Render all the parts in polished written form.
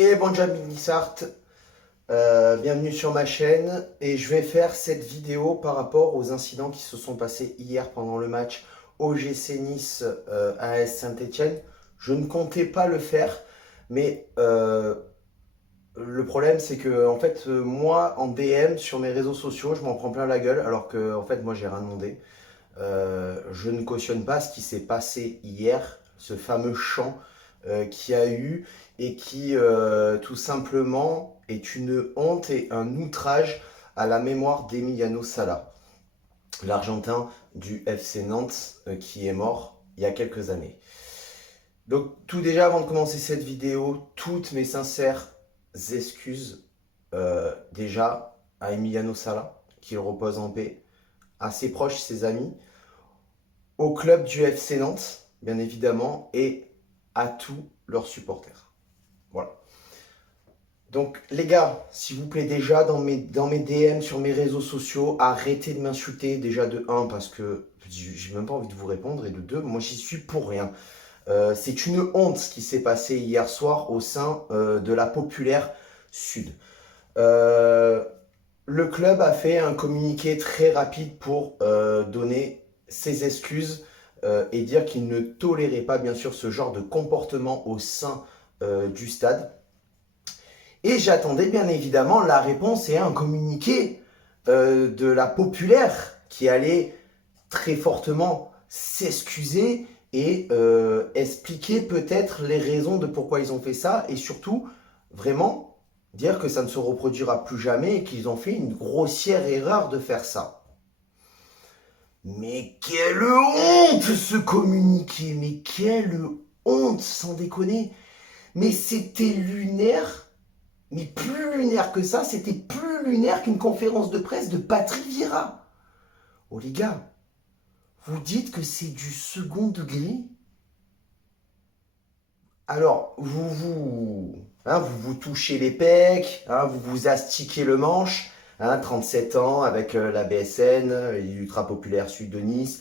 Et bonjour Nissart, bienvenue sur ma chaîne et je vais faire cette vidéo par rapport aux incidents qui se sont passés hier pendant le match OGC Nice AS Saint-Etienne. Je ne comptais pas le faire, mais le problème c'est que en fait moi en DM sur mes réseaux sociaux je m'en prends plein la gueule alors que en fait moi j'ai rien demandé. Je ne cautionne pas ce qui s'est passé hier, ce fameux chant qu'il y a eu et qui tout simplement est une honte et un outrage à la mémoire d'Emiliano Sala, l'Argentin du FC Nantes qui est mort il y a quelques années. Donc tout déjà avant de commencer cette vidéo, toutes mes sincères excuses déjà à Emiliano Sala, qu'il repose en paix, à ses proches, ses amis, au club du FC Nantes, bien évidemment, et à tous leurs supporters. Voilà. Donc les gars, s'il vous plaît, déjà dans mes DM sur mes réseaux sociaux, arrêtez de m'insulter déjà de 1 parce que j'ai même pas envie de vous répondre et de 2, moi j'y suis pour rien. C'est une honte ce qui s'est passé hier soir au sein de la Populaire Sud. Le club a fait un communiqué très rapide pour donner ses excuses et dire qu'il ne tolérait pas bien sûr ce genre de comportement au sein du stade. Et j'attendais bien évidemment la réponse et un communiqué de la Populaire qui allait très fortement s'excuser et expliquer peut-être les raisons de pourquoi ils ont fait ça et surtout vraiment dire que ça ne se reproduira plus jamais et qu'ils ont fait une grossière erreur de faire ça. Mais quelle honte ce communiqué, mais quelle honte sans déconner. Mais c'était lunaire, mais plus lunaire que ça, c'était plus lunaire qu'une conférence de presse de Patrick Vieira. Oh les gars, vous dites que c'est du second degré? Alors, vous touchez les pecs, vous vous astiquez le manche, 37 ans avec la BSN, l'Ultra Populaire Sud de Nice,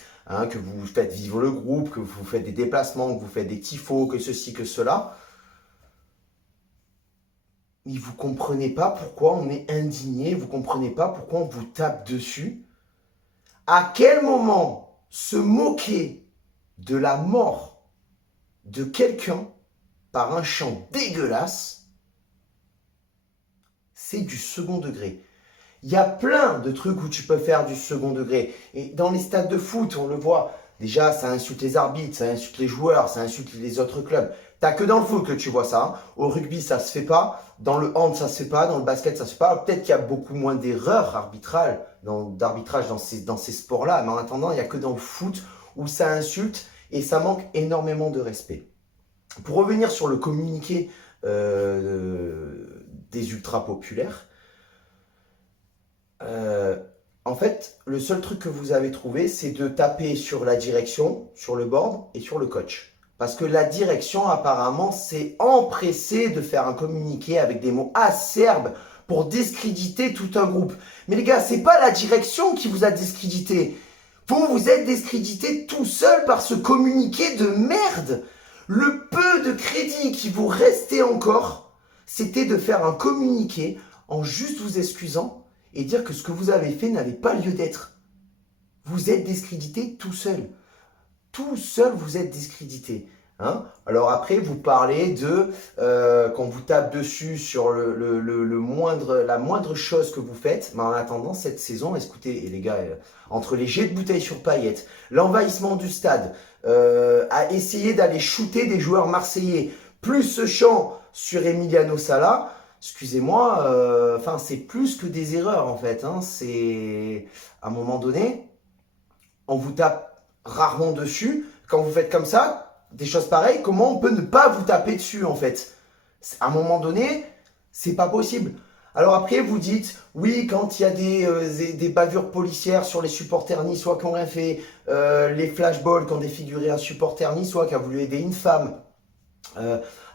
que vous faites vivre le groupe, que vous faites des déplacements, que vous faites des tifos, que ceci, que cela. Mais vous comprenez pas pourquoi on est indigné, vous comprenez pas pourquoi on vous tape dessus. À quel moment se moquer de la mort de quelqu'un par un chant dégueulasse, c'est du second degré. Il y a plein de trucs où tu peux faire du second degré. Et dans les stades de foot, on le voit, déjà ça insulte les arbitres, ça insulte les joueurs, ça insulte les autres clubs. T'as que dans le foot que tu vois ça. Au rugby, ça se fait pas. Dans le hand, ça se fait pas. Dans le basket, ça se fait pas. Peut-être qu'il y a beaucoup moins d'erreurs arbitrales, d'arbitrage dans ces sports-là. Mais en attendant, il n'y a que dans le foot où ça insulte et ça manque énormément de respect. Pour revenir sur le communiqué des ultra populaires, en fait, le seul truc que vous avez trouvé, c'est de taper sur la direction, sur le board et sur le coach. Parce que la direction, apparemment, s'est empressée de faire un communiqué avec des mots acerbes pour discréditer tout un groupe. Mais les gars, c'est pas la direction qui vous a discrédité. Vous vous êtes discrédité tout seul par ce communiqué de merde. Le peu de crédit qui vous restait encore, c'était de faire un communiqué en juste vous excusant et dire que ce que vous avez fait n'avait pas lieu d'être. Vous êtes discrédité tout seul. Tout seul, vous êtes discrédité. Alors après, vous parlez de quand vous tape dessus sur la moindre chose que vous faites. Mais en attendant, cette saison, écoutez, et les gars, entre les jets de bouteilles sur paillettes, l'envahissement du stade, à essayer d'aller shooter des joueurs marseillais, plus ce chant sur Emiliano Sala, excusez-moi, c'est plus que des erreurs en fait. C'est à un moment donné, on vous tape rarement dessus. Quand vous faites comme ça, des choses pareilles, comment on peut ne pas vous taper dessus en fait? À un moment donné, c'est pas possible. Alors après, vous dites, oui, quand il y a des bavures policières sur les supporters niçois qui ont rien fait, les flashballs qui ont défiguré un supporter niçois qui a voulu aider une femme.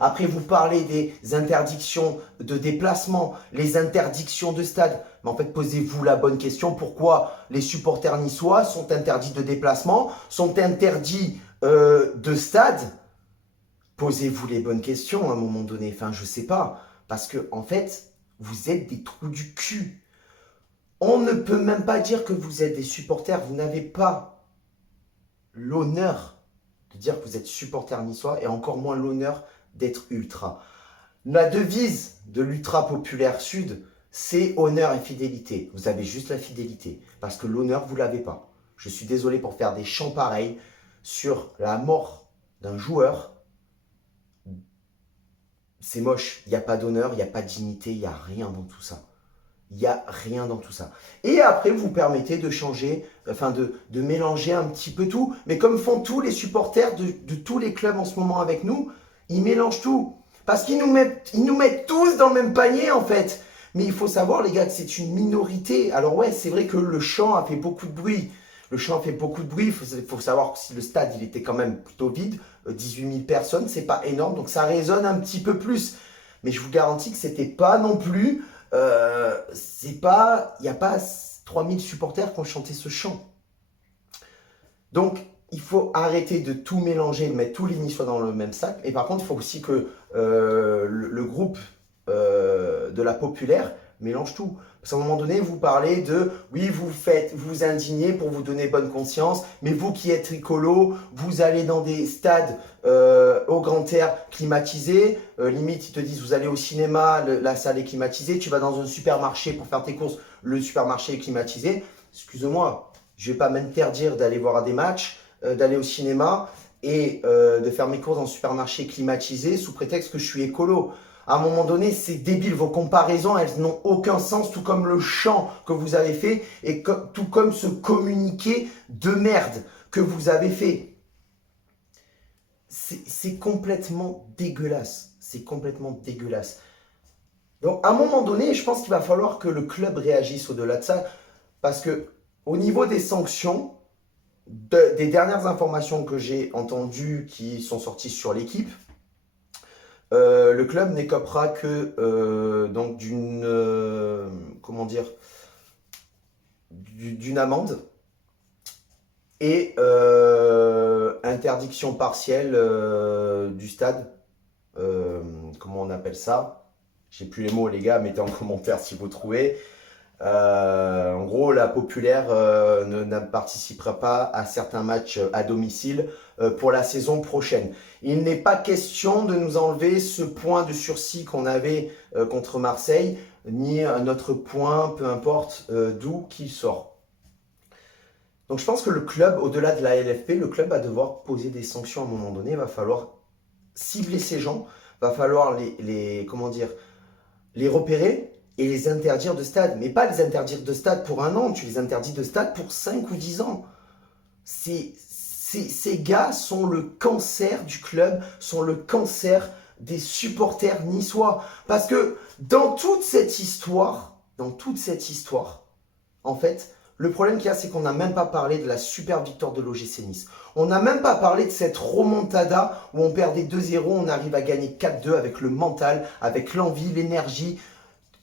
Après, vous parlez des interdictions de déplacement, les interdictions de stade. Mais en fait, posez-vous la bonne question. Pourquoi les supporters niçois sont interdits de déplacement, sont interdits de stade? Posez-vous les bonnes questions à un moment donné. Je sais pas. Parce que, en fait, vous êtes des trous du cul. On ne peut même pas dire que vous êtes des supporters. Vous n'avez pas l'honneur de dire que vous êtes supporter niçois et encore moins l'honneur d'être ultra. La devise de l'ultra populaire sud, c'est honneur et fidélité. Vous avez juste la fidélité parce que l'honneur, vous ne l'avez pas. Je suis désolé pour faire des chants pareils sur la mort d'un joueur. C'est moche. Il n'y a pas d'honneur, il n'y a pas de dignité, il n'y a rien dans tout ça. Il n'y a rien dans tout ça. Et après, vous permettez de changer, enfin de mélanger un petit peu tout. Mais comme font tous les supporters de tous les clubs en ce moment avec nous, ils mélangent tout. Parce qu'ils nous mettent tous dans le même panier en fait. Mais il faut savoir les gars que c'est une minorité. Alors ouais, c'est vrai que le chant a fait beaucoup de bruit. Le chant a fait beaucoup de bruit. Il faut savoir que si le stade il était quand même plutôt vide, 18 000 personnes, c'est pas énorme. Donc ça résonne un petit peu plus. Mais je vous garantis que c'était pas non plus... il n'y a pas 3000 supporters qui ont chanté ce chant. Donc, il faut arrêter de tout mélanger, de mettre tous les Niçois dans le même sac. Et par contre, il faut aussi que le groupe de la populaire mélange tout. Parce qu'à un moment donné, vous parlez de, oui, vous vous indignez pour vous donner bonne conscience, mais vous qui êtes écolo, vous allez dans des stades au grand air climatisés, limite ils te disent, vous allez au cinéma, la salle est climatisée, tu vas dans un supermarché pour faire tes courses, le supermarché est climatisé. Excuse-moi, je ne vais pas m'interdire d'aller voir des matchs, d'aller au cinéma et de faire mes courses dans un supermarché climatisé sous prétexte que je suis écolo. À un moment donné, c'est débile. Vos comparaisons, elles n'ont aucun sens, tout comme le chant que vous avez fait et tout comme ce communiqué de merde que vous avez fait. C'est complètement dégueulasse. C'est complètement dégueulasse. Donc, à un moment donné, je pense qu'il va falloir que le club réagisse au-delà de ça. Parce que, au niveau des sanctions, des dernières informations que j'ai entendues qui sont sorties sur l'équipe, le club n'écopera que donc comment dire, d'une amende et interdiction partielle du stade. Comment on appelle ça? J'ai plus les mots, les gars, mettez en commentaire si vous trouvez. En gros, la populaire ne participera pas à certains matchs à domicile pour la saison prochaine. Il n'est pas question de nous enlever ce point de sursis qu'on avait contre Marseille, ni notre point, peu importe d'où qu'il sort. Donc je pense que le club, au-delà de la LFP, le club va devoir poser des sanctions à un moment donné. Il va falloir cibler ces gens, il va falloir comment dire, les repérer et les interdire de stade. Mais pas les interdire de stade pour 1 an, tu les interdis de stade pour 5 ou 10 ans. Ces gars sont le cancer du club, sont le cancer des supporters niçois. Parce que dans toute cette histoire, en fait, le problème qu'il y a, c'est qu'on n'a même pas parlé de la super victoire de l'OGC Nice. On n'a même pas parlé de cette remontada où on perdait 2-0, on arrive à gagner 4-2 avec le mental, avec l'envie, l'énergie,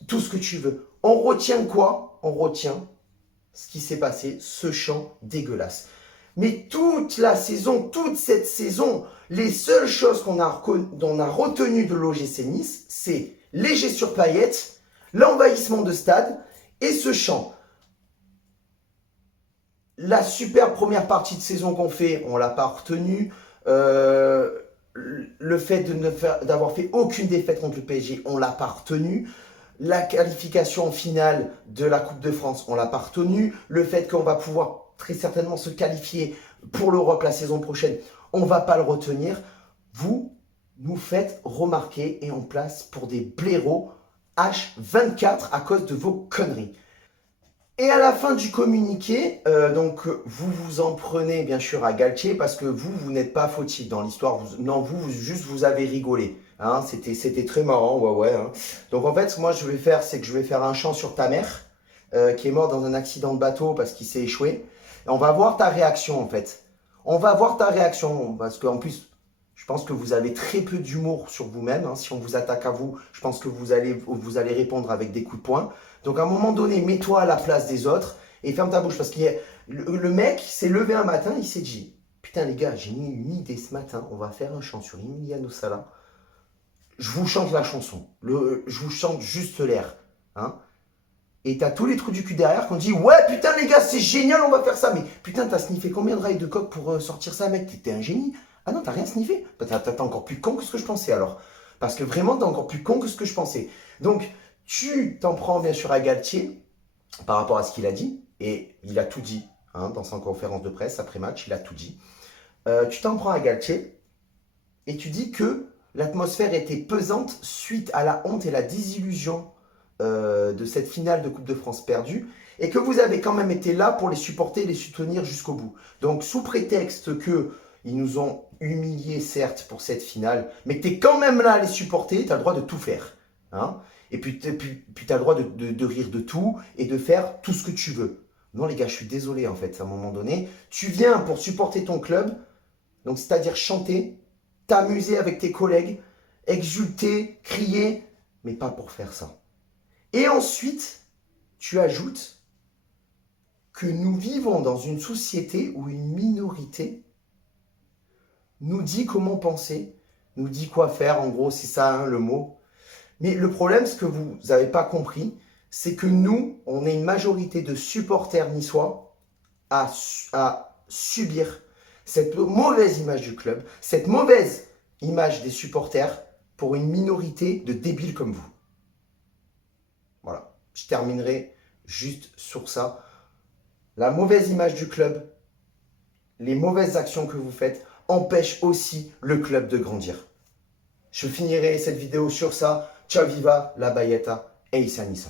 tout ce que tu veux. On retient quoi? On retient ce qui s'est passé, ce chant dégueulasse. Mais toute la saison, toute cette saison, les seules choses qu'on a retenues de l'OGC Nice, c'est léger sur paillettes, l'envahissement de stade et ce chant. La super première partie de saison qu'on fait, on ne l'a pas retenue. Le fait d'avoir fait aucune défaite contre le PSG, on ne l'a pas retenu. La qualification finale de la Coupe de France, on ne l'a pas retenu. Le fait qu'on va pouvoir très certainement se qualifier pour l'Europe la saison prochaine, on ne va pas le retenir. Vous nous faites remarquer et on place pour des blaireaux H24 à cause de vos conneries. Et à la fin du communiqué, donc vous vous en prenez bien sûr à Galtier parce que vous n'êtes pas fautif dans l'histoire. Vous avez rigolé. Hein, c'était très marrant, ouais. Hein. Donc en fait, moi je vais faire un chant sur ta mère qui est morte dans un accident de bateau parce qu'il s'est échoué. Et on va voir ta réaction en fait. On va voir ta réaction parce qu'en plus, je pense que vous avez très peu d'humour sur vous-même. Hein. Si on vous attaque à vous, je pense que vous allez répondre avec des coups de poing. Donc à un moment donné, mets-toi à la place des autres et ferme ta bouche. Parce que le mec s'est levé un matin, il s'est dit, putain les gars, j'ai mis une idée ce matin, on va faire un chant sur Emiliano Sala. je vous chante la chanson. Je vous chante juste l'air. Hein. Et t'as tous les trous du cul derrière qui ont dit ouais putain les gars c'est génial on va faire ça. Mais putain t'as sniffé combien de rails de coke pour sortir ça mec? T'es un génie. Ah non t'as rien sniffé. T'es encore plus con que ce que je pensais alors. Parce que vraiment t'es encore plus con que ce que je pensais. Donc tu t'en prends bien sûr à Galtier par rapport à ce qu'il a dit. Et il a tout dit hein, dans sa conférence de presse après match, il a tout dit. Tu t'en prends à Galtier et tu dis que l'atmosphère était pesante suite à la honte et la désillusion de cette finale de Coupe de France perdue et que vous avez quand même été là pour les supporter et les soutenir jusqu'au bout. Donc sous prétexte que ils nous ont humiliés certes pour cette finale, mais tu es quand même là à les supporter, tu as le droit de tout faire. Hein et puis tu as le droit de rire de tout et de faire tout ce que tu veux. Non les gars, je suis désolé en fait, à un moment donné, tu viens pour supporter ton club, donc c'est-à-dire chanter, t'amuser avec tes collègues, exulter, crier, mais pas pour faire ça. Et ensuite, tu ajoutes que nous vivons dans une société où une minorité nous dit comment penser, nous dit quoi faire, en gros, c'est ça hein, le mot. Mais le problème, ce que vous n'avez pas compris, c'est que nous, on est une majorité de supporters niçois à subir cette mauvaise image du club, cette mauvaise image des supporters pour une minorité de débiles comme vous. Voilà, je terminerai juste sur ça. La mauvaise image du club, les mauvaises actions que vous faites empêchent aussi le club de grandir. Je finirai cette vidéo sur ça. Ciao viva la Bayeta et Issa Nissa.